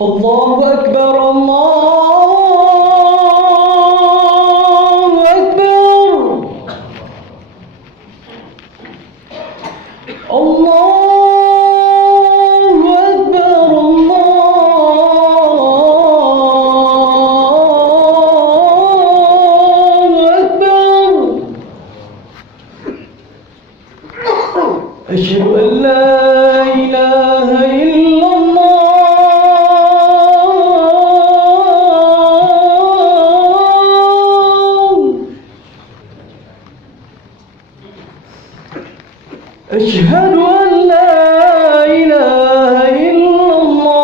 الله أكبر الله أكبر الله أكبر الله أكبر أشهد أن لا إله إلا أشهد أن لا إله إلا الله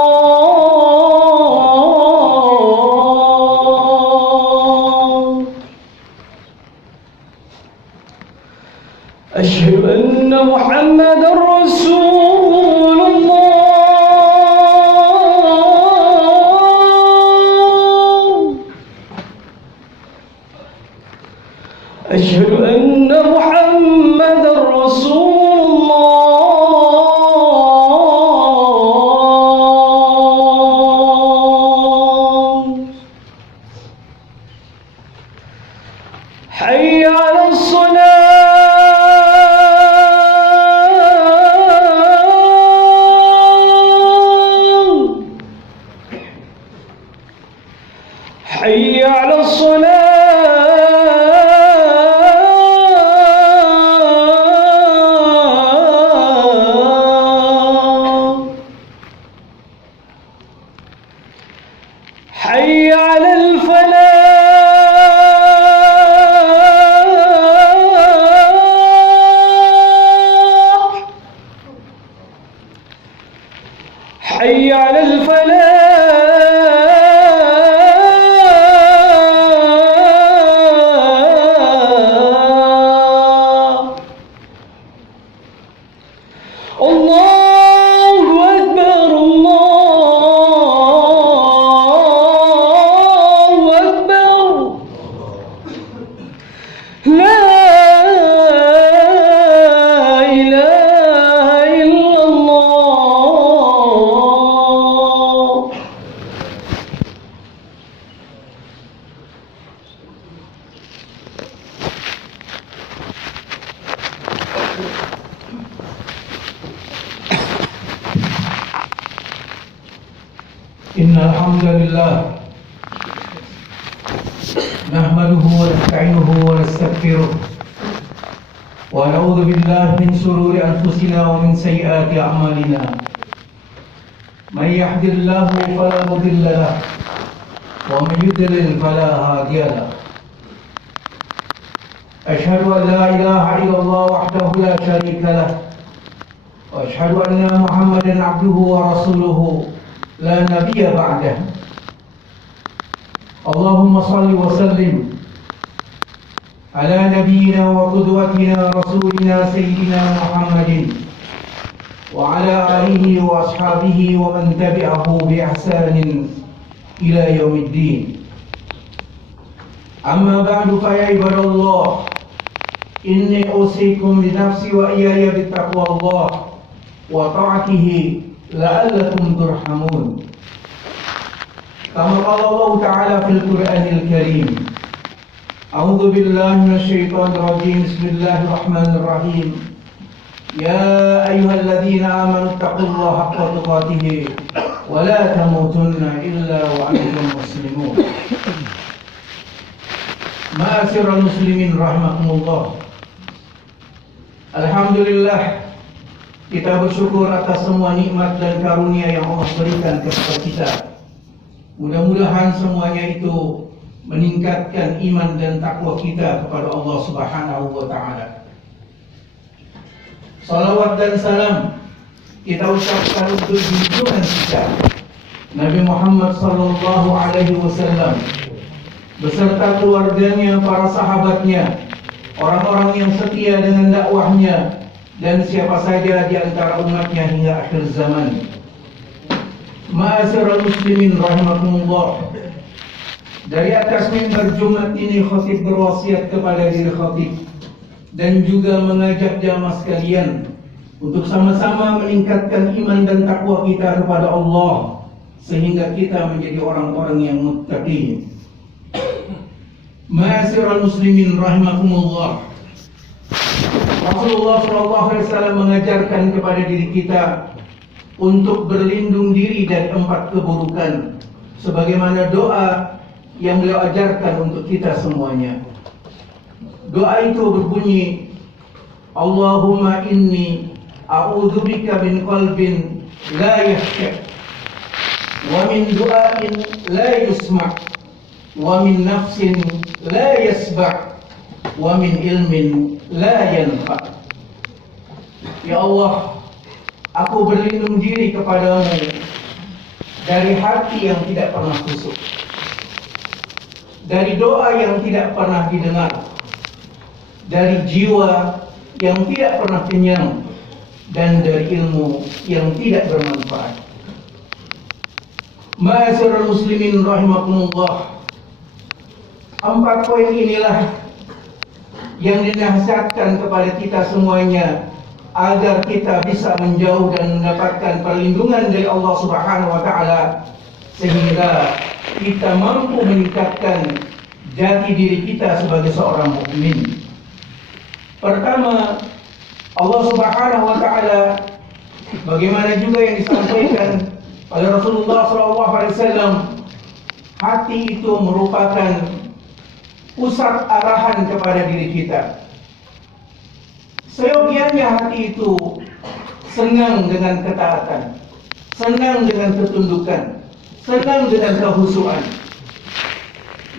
أشهد أن محمدا رسول الله أشهد أن محمدا رسول حي على الصلاة حي على الصلاة حي على الفلاح حي على الفلاح الله أكبر الله أكبر لا إله إلا الله إن الحمد لله نحمده ونستعينه ونستغفره ونعوذ بالله من شرور أنفسنا ومن سيئات أعمالنا من يهد الله فلا مضل له ومن يضلل فلا هادي له أشهد أن لا إله إلا الله وحده لا شريك له وأشهد أن محمدا عبده ورسوله لا نبي بعده اللهم صل وسلم على نبينا وقدوتنا رسولنا سيدنا محمد وعلى آله وأصحابه ومن تبعه بإحسان إلى يوم الدين أما بعد فيا عباد الله إني أوصيكم بنفسي وإياي بتقوى الله وطاعته لعلكم ترحمون كما قال الله تعالى في القرآن الكريم أعوذ بالله من الشيطان الرجيم بسم الله الرحمن الرحيم يا أيها الذين آمنوا اتقوا الله حق تقاته ولا تموتن إلا وأنتم مسلمون معاشر المسلمين رحمكم الله. Alhamdulillah, kita bersyukur atas semua nikmat dan karunia yang Allah berikan kepada kita. Mudah-mudahan semuanya itu meningkatkan iman dan takwa kita kepada Allah Subhanahu wa taala. Salawat dan salam kita ucapkan untuk junjungan kita Nabi Muhammad sallallahu alaihi wasallam beserta keluarganya, para sahabatnya, orang-orang yang setia dengan dakwahnya, dan siapa saja di antara umatnya hingga akhir zaman. Ma'asyiral muslimin rahimakumullah. Dari atas mimbar Jumat ini khatib berwasiat kepada diri khatib dan juga mengajak jamaah sekalian untuk sama-sama meningkatkan iman dan takwa kita kepada Allah sehingga kita menjadi orang-orang yang muttaqin. Ma'asyiral muslimin rahimakumullah. Rasulullah SAW mengajarkan kepada diri kita untuk berlindung diri dari 4 keburukan, sebagaimana doa yang beliau ajarkan untuk kita semuanya. Doa itu berbunyi, Allahumma inni a'udzubika min qalbin la yahsha, wa min du'ain la yusma', wa min nafsin la yasba', wa min ilmin la yanfa'. Ya Allah, aku berlindung diri kepadamu dari hati yang tidak pernah khusyuk, dari doa yang tidak pernah didengar, dari jiwa yang tidak pernah kenyang, dan dari ilmu yang tidak bermanfaat. Ma'asyiral muslimin rahimakumullah. 4 poin inilah yang dinasihatkan kepada kita semuanya agar kita bisa menjauh dan mendapatkan perlindungan dari Allah Subhanahu wa taala, sehingga kita mampu meningkatkan jati diri kita sebagai seorang mukmin. Pertama, Allah Subhanahu wa taala, bagaimana juga yang disampaikan oleh Rasulullah SAW, hati itu merupakan pusat arahan kepada diri kita. Seyogianya hati itu senang dengan ketaatan, senang dengan ketundukan, senang dengan kehusuan.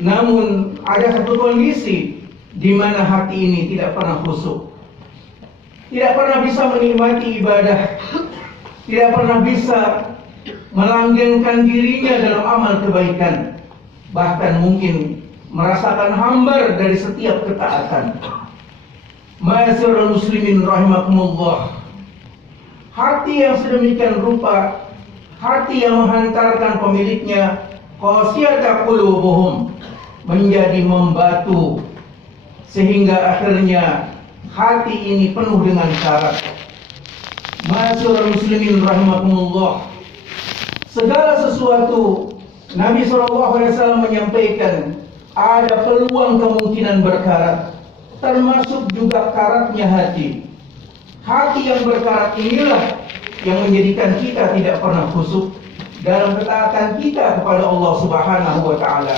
Namun ada satu kondisi di mana hati ini tidak pernah khusyuk, tidak pernah bisa menikmati ibadah, tidak pernah bisa melanggengkan dirinya dalam amal kebaikan, bahkan mungkin merasakan hambar dari setiap ketaatan. Ma'asyiral muslimin rahimakumullah. Hati yang sedemikian rupa, hati yang menghantarkan pemiliknya qasiyata qulubuhum, menjadi membatu, sehingga akhirnya hati ini penuh dengan syarat. Ma'asyiral muslimin rahimakumullah. Segala sesuatu Nabi SAW menyampaikan ada peluang kemungkinan berkarat, termasuk juga karatnya hati. Hati yang berkarat inilah yang menjadikan kita tidak pernah khusyuk dalam ketaatan kita kepada Allah Subhanahu wa taala.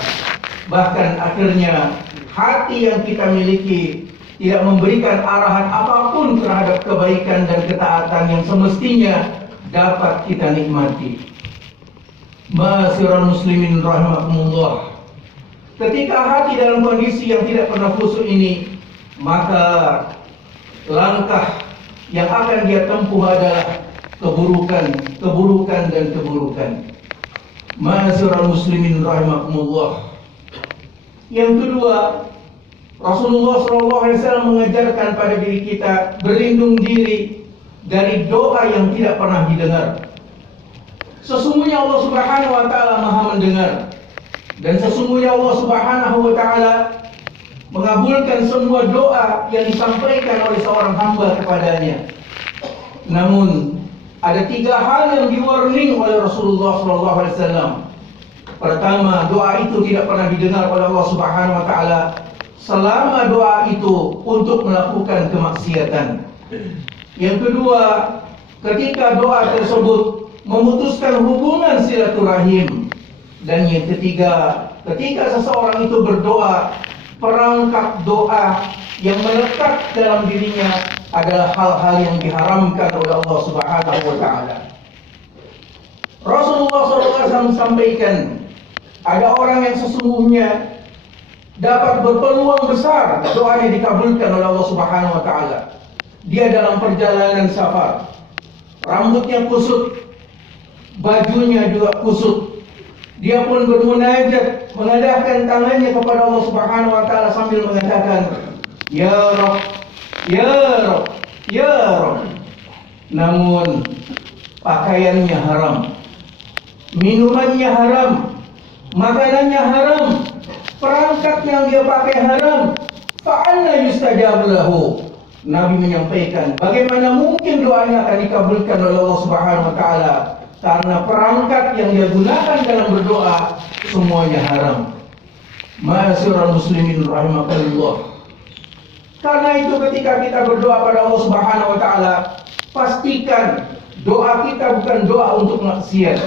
Bahkan akhirnya hati yang kita miliki tidak memberikan arahan apapun terhadap kebaikan dan ketaatan yang semestinya dapat kita nikmati. Ma'asyiral muslimin rahimakumullah. Ketika hati dalam kondisi yang tidak pernah khusyuk ini, maka langkah yang akan dia tempuh adalah keburukan, keburukan, dan keburukan. Ma'asyiral muslimin rahimakumullah. Yang kedua, Rasulullah SAW mengajarkan pada diri kita berlindung diri dari doa yang tidak pernah didengar. Sesungguhnya Allah Subhanahu wa taala Maha mendengar, dan sesungguhnya Allah Subhanahu wa taala mengabulkan semua doa yang disampaikan oleh seorang hamba kepadanya. Namun ada 3 hal yang di-warning oleh Rasulullah SAW. Pertama, doa itu tidak pernah didengar oleh Allah Subhanahu wa taala selama doa itu untuk melakukan kemaksiatan. Yang kedua, ketika doa tersebut memutuskan hubungan silaturahim. Dan yang ketiga, ketika seseorang itu berdoa, perangkat doa yang melekat dalam dirinya adalah hal-hal yang diharamkan oleh Allah Subhanahu wa taala. Rasulullah SAW sampaikan, ada orang yang sesungguhnya dapat berpeluang besar doanya dikabulkan oleh Allah Subhanahu wa taala. Dia dalam perjalanan safar, rambutnya kusut, bajunya juga kusut. Dia pun bermunajat, mengadahkan tangannya kepada Allah Subhanahu wa taala sambil mengatakan, Ya Rabb, Ya Rabb, Ya Rabb. Namun pakaiannya haram, minumannya haram, makanannya haram, perangkat yang dia pakai haram. Fa'anna yustajab lahu. Nabi menyampaikan, bagaimana mungkin doanya akan dikabulkan oleh Allah Subhanahu wa taala karena perangkat yang dia gunakan dalam berdoa semuanya haram. Ma'asyiral muslimin rahimakumullah. Karena itu ketika kita berdoa pada Allah Subhanahu wa taala, pastikan doa kita bukan doa untuk maksiat.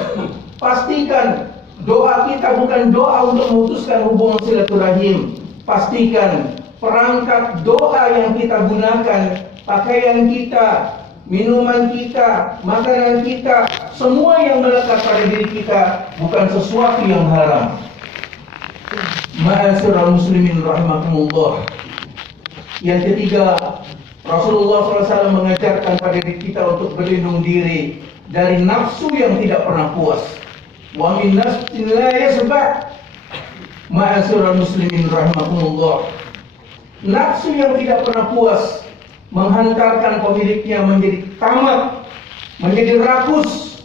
Pastikan doa kita bukan doa untuk memutuskan hubungan silaturahim. Pastikan perangkat doa yang kita gunakan, pakaian kita, minuman kita, makanan kita, semua yang melekat pada diri kita bukan sesuatu yang haram. Ma'asyiral muslimin rahimakumullah. Yang ketiga, Rasulullah SAW mengajarkan pada diri kita untuk berlindung diri dari nafsu yang tidak pernah puas. Wa min nafsin la yasba'. Ma'asyiral muslimin rahimakumullah. Nafsu yang tidak pernah puas menghantarkan pemiliknya menjadi tamak, menjadi rakus,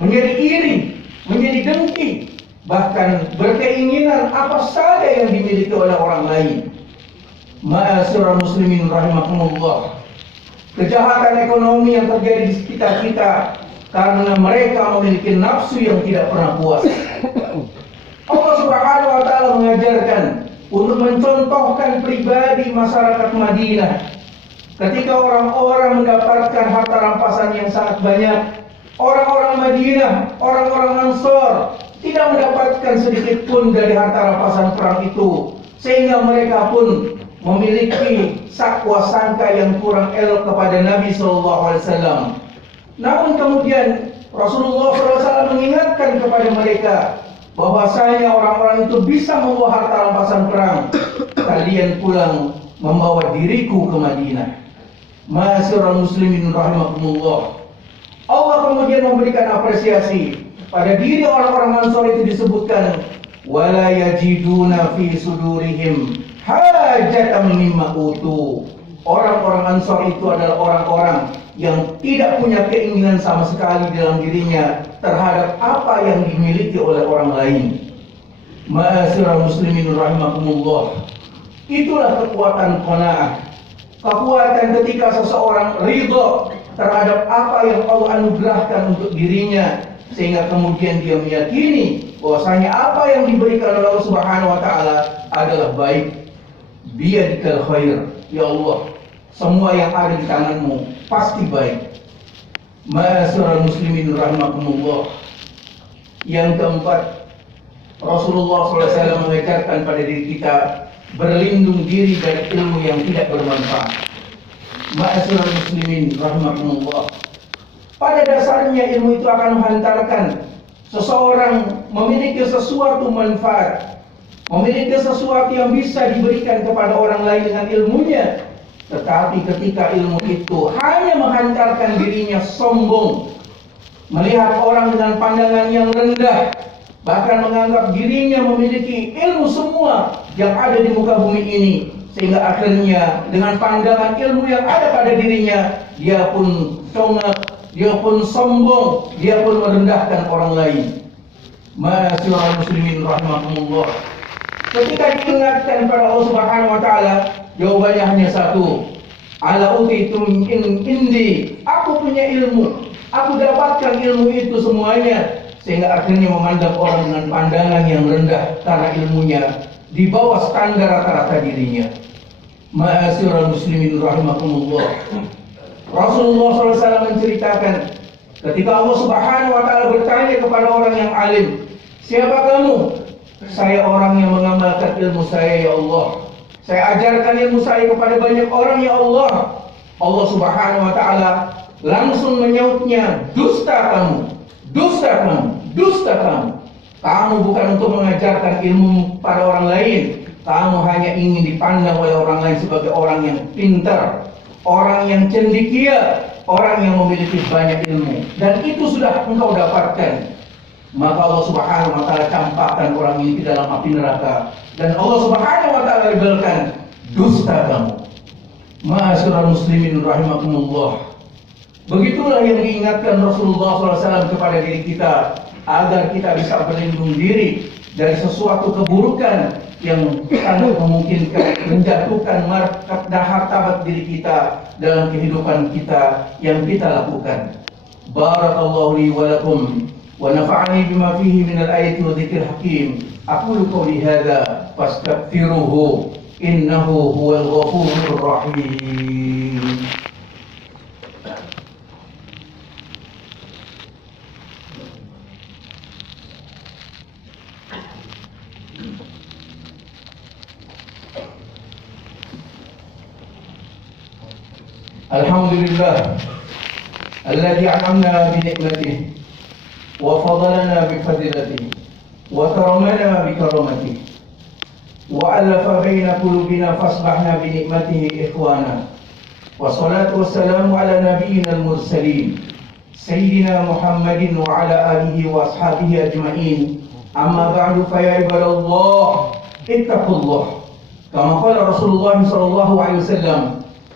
menjadi iri, menjadi dengki, bahkan berkeinginan apa saja yang dimiliki oleh orang lain. Ma'asyiral muslimin rahimakumullah. Kejahatan ekonomi yang terjadi di sekitar kita karena mereka memiliki nafsu yang tidak pernah puas. Allah Subhanahu wa taala mengajarkan untuk mencontohkan pribadi masyarakat Madinah. Ketika orang-orang mendapatkan harta rampasan yang sangat banyak, orang-orang Madinah, orang-orang Ansor tidak mendapatkan sedikit pun dari harta rampasan perang itu, sehingga mereka pun memiliki sakwa sangka yang kurang elok kepada Nabi SAW. Namun kemudian Rasulullah SAW mengingatkan kepada mereka bahwasanya orang-orang itu bisa membawa harta rampasan perang. Kalian pulang membawa diriku ke Madinah. Ma'asyiral muslimin rahimakumullah. Allah kemudian memberikan apresiasi pada diri orang-orang Ansor itu disebutkan wala yajiduna fi sudurihim hajatan mimma utu. Orang-orang Ansor itu adalah orang-orang yang tidak punya keinginan sama sekali dalam dirinya terhadap apa yang dimiliki oleh orang lain. Ma'asyiral muslimin rahimakumullah. Itulah kekuatan qanaah. Kekuatan ketika seseorang ridha terhadap apa yang Allah anugerahkan untuk dirinya, sehingga kemudian dia meyakini bahwasanya apa yang diberikan oleh Allah Subhanahu wa taala adalah baik. Biyadikal khair, ya Allah, semua yang ada di tanganmu pasti baik. Ma'asyiral muslimin rahimakumullah. Yang keempat, Rasulullah SAW mengajarkan pada diri kita berlindung diri dari ilmu yang tidak bermanfaat. Ma'asyiral muslimin rahimakumullah. Pada dasarnya ilmu itu akan menghantarkan seseorang memiliki sesuatu manfaat, memiliki sesuatu yang bisa diberikan kepada orang lain dengan ilmunya. Tetapi ketika ilmu itu hanya menghantarkan dirinya sombong, melihat orang dengan pandangan yang rendah, bahkan menganggap dirinya memiliki ilmu semua yang ada di muka bumi ini, sehingga akhirnya dengan pandangan ilmu yang ada pada dirinya, dia pun congak, dia pun sombong, dia pun merendahkan orang lain. Ma'asyiral muslimin rahimakumullah. Ketika diingatkan pada Allah Subhanahu wa taala, jawabannya hanya satu. Ala utitum indi. Aku punya ilmu. Aku dapatkan ilmu itu semuanya, sehingga akhirnya memandang orang dengan pandangan yang rendah karena ilmunya di bawah standar rata-rata dirinya. Ma'asyiral muslimin rahimakumullah. Rasulullah SAW menceritakan ketika Allah Subhanahu wa taala bertanya kepada orang yang alim, "Siapa kamu?" "Saya orang yang mengamalkan ilmu saya, ya Allah. Saya ajarkan ilmu saya kepada banyak orang, ya Allah." Allah Subhanahu wa taala langsung menyautnya, "Dusta kamu, dusta kamu, dusta kamu. Kamu bukan untuk mengajarkan ilmu pada orang lain. Kamu hanya ingin dipandang oleh orang lain sebagai orang yang pintar, orang yang cendekia, orang yang memiliki banyak ilmu. Dan itu sudah engkau dapatkan." Maka Allah Subhanahu wa taala campakkan orang ini ke dalam api neraka, dan Allah Subhanahu wa taala labelkan, "Dusta kamu." Ma'asyiral muslimin rahimakumullah. Begitulah yang diingatkan Rasulullah SAW kepada diri kita, agar kita bisa berlindung diri dari sesuatu keburukan yang sangat memungkinkan menjatuhkan martabat diri kita dalam kehidupan kita yang kita lakukan. Barakallahu li wa lakum wa nafa'ani bima fihi min al-ayati wa dhikril hakim. Aqulu qawli hadza fastaghfiruhu innahu huwal ghafurur rahim. Alhamdulillah alladzi an'amna bi ni'matihi wa fadalana bi fadilatihi wa karamana bi karamatihi wa alafa baina qulubina fasbahna bi ni'matihi ikhwana. Wassalatu wassalamu ala nabiyyina al-mursalin sayyidina Muhammadin wa ala alihi wa ashabihi ajma'in. Amma ba'du, fa ya ibadallah ittaqullah kama qala Rasulullah sallallahu alaihi wasallam,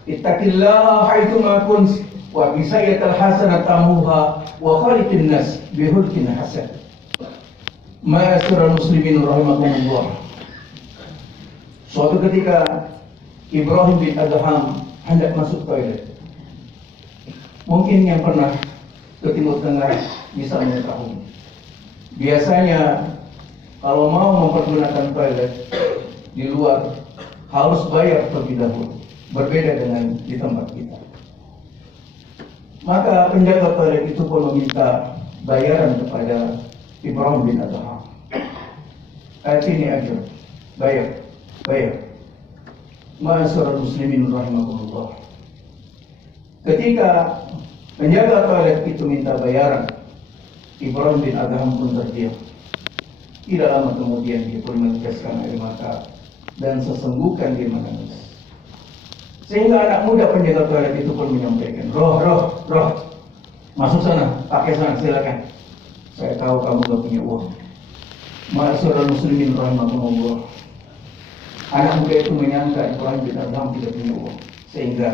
ittaqillaha haitsuma kunt wa bi sayyi'atil hasanati tamuha wa khaliqin nas bi khuluqin hasan. Ma'asyiral muslimin rahimakumullah. Suatu ketika Ibrahim bin Adham hendak masuk toilet. Mungkin yang pernah ke Timur Tengah bisa mengetahui. Biasanya kalau mau mempergunakan toilet di luar harus bayar terlebih dahulu. Berbeda dengan di tempat kita. Maka penjaga toilet itu pun meminta bayaran kepada Ibrahim bin Adham. Ini aja, bayar. Ma'asyiral muslimin rahimakumullah. Ketika penjaga toilet itu minta bayaran, Ibrahim bin Adham pun terdiam. Tidak lama kemudian dia pun meneteskan air mata dan sesenggukan dia menangis. Sehingga anak muda penjaga toilet itu pun menyampaikan, Roh, masuk sana, pakai sana, silakan. Saya tahu kamu gak punya uang. Ma'asyiral muslimin rahimakumullah. Anak muda itu menyangka Ibrahim bin Adham tidak punya uang, sehingga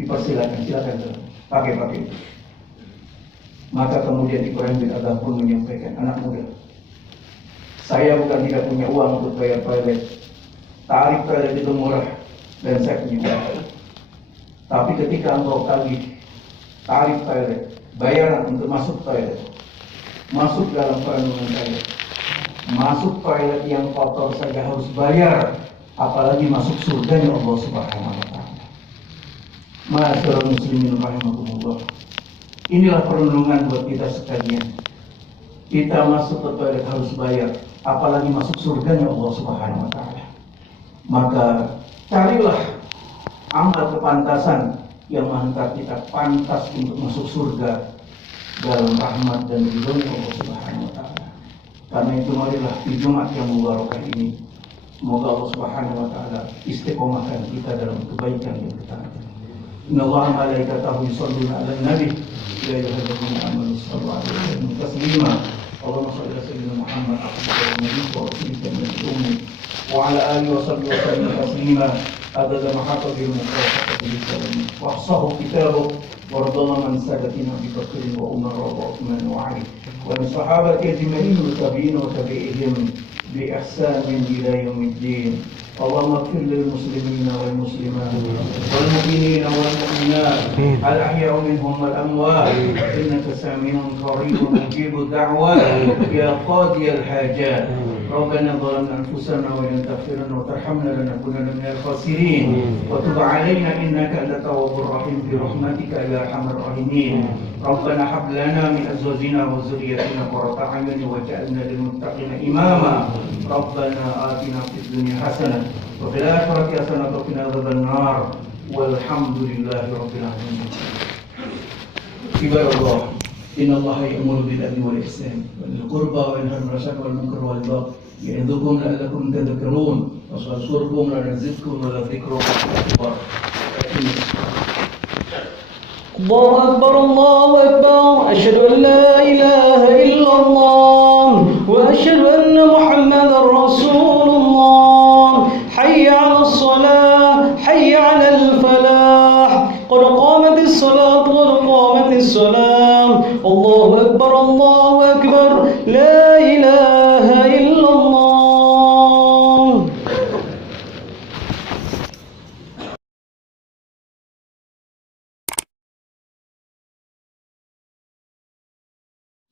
dipersilakan, silakan pakai itu. Maka kemudian Ibrahim bin Adham pun menyampaikan, anak muda, saya bukan tidak punya uang untuk bayar toilet. Tarif toilet itu murah dan saya punya uang. Tapi ketika engkau tagih tarif toilet, bayaran untuk masuk toilet, masuk dalam kandungan toilet, masuk toilet yang kotor saja harus bayar, apalagi masuk surganya Allah Subhanahu wa taala. Ma'asyiral muslimin rahimakumullah. Inilah perlindungan buat kita sekalian. Kita masuk ke toilet harus bayar, apalagi masuk surganya Allah Subhanahu wa taala. Maka carilah amal kepantasan yang mengangkat kita pantas untuk masuk surga dalam rahmat dan ridhonya Allah Subhanahu wa taala. Karena itu marilah di Jumat yang mubarakah ini, semoga Allah Subhanahu wa taala istiqomahkan kita dalam kebaikan yang bertahan. Innallaha wa malaikatahu yusholluna 'alan nabi ya ayyuhalladzina amanu shallu 'alaihi wa sallimu taslima. Allahumma shalli ala sayyidina Muhammad wa sallim wa ala alihi wa sahbihi wa sallim taslima. Adada mahatabil muqaddasati bisalam wa ahsahu kitabu wa radallahu man sadatina bi bakrin wa umar wa uthman wa ali wa min sahabati ajma'in wa tabi'in wa tabi'ihim bi ihsanin ila yaumiddin. Allahumma ighfir lil muslimina wal muslimat wal mu'minina wal mu'minat al ahya'i minhum wal amwat innaka sami'un qaribun mujibud da'wat ya qadiyal hajat. ربنا ظلمنا أنفسنا وإن تغفر لنا وترحمنا لنكونن من الخاسرين وتب علينا إنك أنت التواب الرحيم برحمتك يا أرحم الراحمين. ربنا هب لنا من أزواجنا وذريتنا قرة أعين واجعلنا للمتقين إماما. ربنا آتنا في الدنيا حسنة وفي الآخرة حسنة وقنا عذاب النار والحمد لله رب العالمين. عباد الله إن الله يأمر بالعدل والإحسان والقربى وينهى عن الفحشاء والمنكر والبغي يعظكم لعلكم تذكرون واذكركم لنزدكم ولذكر الله أكبر. الله أكبر الله أكبر. أشهد أن لا إله إلا الله وأشهد أن محمدا رسول الله. حي على الصلاة حي على الفلاح قد قامت الصلاة قد قامت الصلاة. الله أكبر الله أكبر. لا